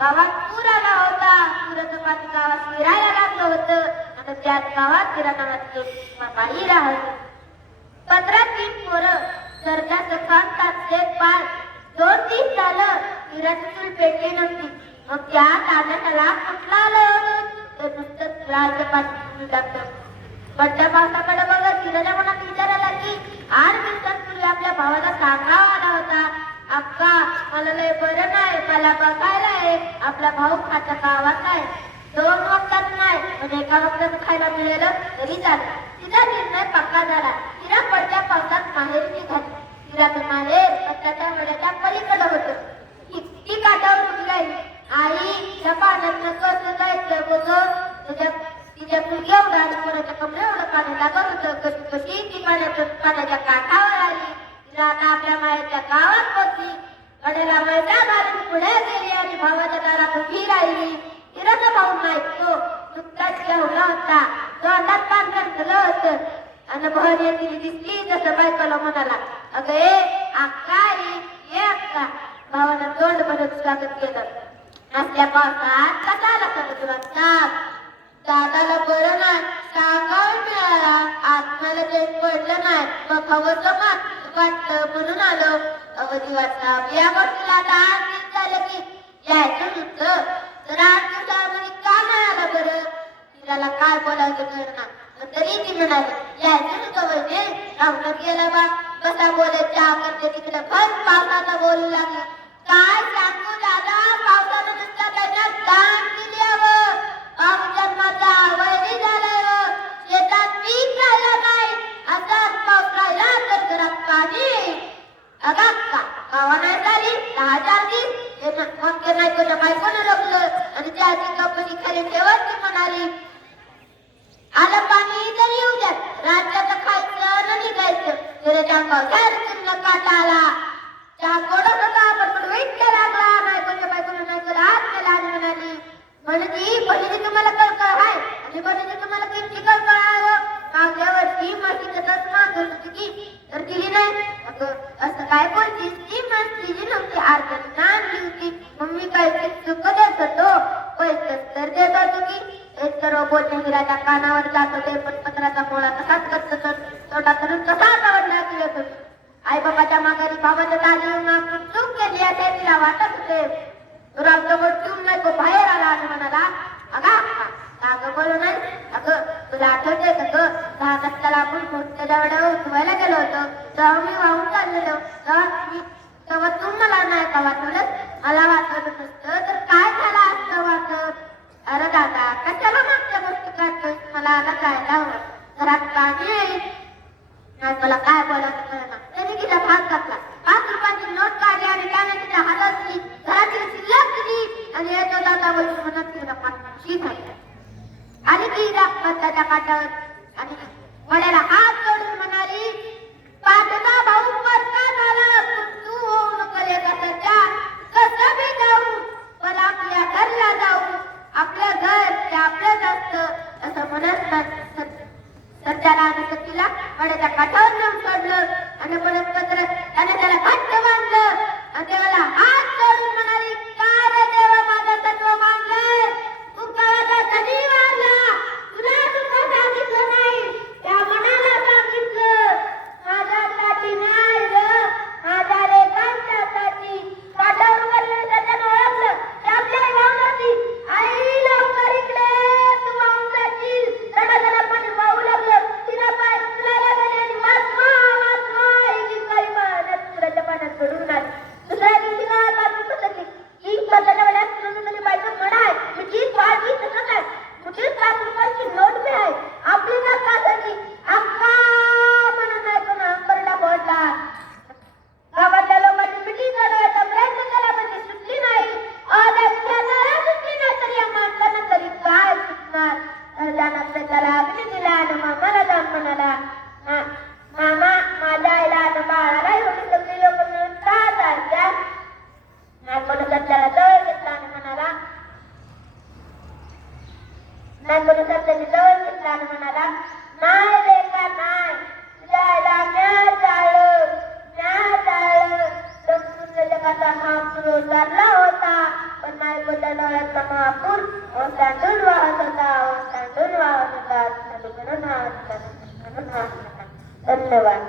गावात पूर आला होता. पुराचं पाणी गावात फिरायला लागलं होतं आणि त्याच गावात फिरा नावाची बाई राहत. 15 पोरं सरकारचं काम टाकले पार 2 दिवस झालं फिराची चूल पेटली नव्हती. मग त्या तांदळाला कुठला आलं तर नुसतं लालचं पाणी टाकतं. पडत्या पावसाकडे बघत फिराच्या मनात विचार आला की 8 दिवसांपूर्वी आपल्या भावाला सांगावा आला होता, अक्का मला लय बरं नाही, मला बघायला आहे. आपला भाऊ खात्या गावात आहे. 2 वक्तात नाही पण एका वक्तात खायला मिळालं तरी चालेल. तिचा निर्णय पक्का झाला. तिला पडत्या पावसात माहेरी निघाली. तिला माहेर पत्त्याच्या वड्याच्या पलीकडे होतं. ती काठावर उभी राहिली. आई त्या पाण्यात कसं जायचं बघ. तिच्या मुलगी एवढा आणि कोणाच्या कमरे एवढं पाणी लागत होतं. कशी ती पाण्याच्या काठावर आली. तिला आता आपल्या माहेरच्या गावात पोचली. कडेला मैदा घालून पुढे गेली आणि भावाच्या दारात उभी राहिली. तिराचा भाऊ नाही तो नुकताच जेवला होता. तो अंदाज पांढरं झालं होतं आणि बहन तिने दिसली जसं बायकोला म्हणाला, अगं अक्का ये अक्का. भावानं तोंड भरत स्वागत केलं. असल्या पावसात कसा आला तुला सांग. दादाला बरं नाही सांगावं मिळाला. आत्म्याला काही पडलं नाही मग हवं वाटलं म्हणून आलो. अवधी वाटला या गोष्टीला आता 8 दिवस झालं की यायचं होतं तर 8 दिवसामध्ये का नाही आला बरं. तिला काय बोलायचं कळणार तरी ती म्हणाली यायचं होतं वैने राहून गेला बा. कसा बोलत चहा करते तिकडे भर पावसाचा बोलू लागला. काय सांगू दादा पावसानं नुसतं त्याच्यात दान दिली हवं. जन्माचा वैरी झालाय. शेतात पीक राहिलं नाही. असाच पाऊस राहिला तर घरात पाणी. अगा गावा नाही झाली 10-4 दिवस. मग नाही कोणा बायकोनं रोखलं आणि त्याची कंपनी खाली ठेवत ती म्हणाली आलं पाणी तर येऊ द्यात. राज्याचं खायचं न निघायचं. तिच्या अंगावर काटा आला. चहा गोडच होता पण वेट लागला. बायकोच्या बायकोनं बायकोला हात केला आणि म्हणाली म्हणजे बहिणी तुम्हाला कळकळ आहे आणि बहिणी तुम्हाला किती कळकळ आहे. मागल्या वर्षी म्हशीचं तस मागत होती की तर दिली नाही. असं काय बोलतीस. ती म्हस दिली नव्हती अर्ध्याने आणली होती. मम्मी काय चुक देत होतो पैसे तर देत होतो की एक सर्व बोलणे हिराच्या कानावर जात होते पण पत्राचा पोळा तसाच करत तोंडातून तसाच आवडला येत होतो. आई बाबाच्या माघारी भावाच्या दादी येऊन आपण चूक केली आहे तिला वाटत होते. रावजवळ ठेवून नाही तो बाहेर आला आणि म्हणाला अगं बोलू नाही. अगं तुला आठवते का ग 10 कष्टाला आपण मोठ्याच्या वेळेवर धुवायला गेलो होतो तेव्हा मी वाहून चाललेलो तेव्हा तू मला नाही का वाचवलं. मला वाचवत नसतं तर काय झालं असतं वाचत. अरे दादा कशाला मागच्या गोष्टी काढतोस. मला आला जायला हवं. घरात पाणी येईल नाही मला काय बोलायचं कळणार. त्याने तिचा भाग घातला. 5 रुपयाची नोट काढली आणि त्याने तिच्या हातातली घरातील शिल्लक दिली आणि येतो दादा बोलून म्हणत तिला पाठी झाली आणि ती पत्त्याच्या काठावर आणि वड्याला हात जोडून म्हणाली पाठचा भाऊ परका झाला तू होऊ नको लेखाच्या. कसं बी जाऊ पण आपल्या घरला जाऊ. आपलं घर ते आपलंच असतं असं म्हणत सध्याला आणि सतीला वड्याच्या काठावर नेऊन सोडलं आणि परत पत्रत त्याने त्याला घट्ट बांधलं आणि देवाला हात जोडून म्हणाली का रे देवा माझं तत्व मानलंय. तू गावाला कधी मारला तुला सुद्धा सांगितलं त्यांच्या डोळ्यातला महापूर ओसांडून वाहत होता, ओसांडून वाहत होता, म्हणून वाहत होता, म्हणून वाहत होता. धन्यवाद.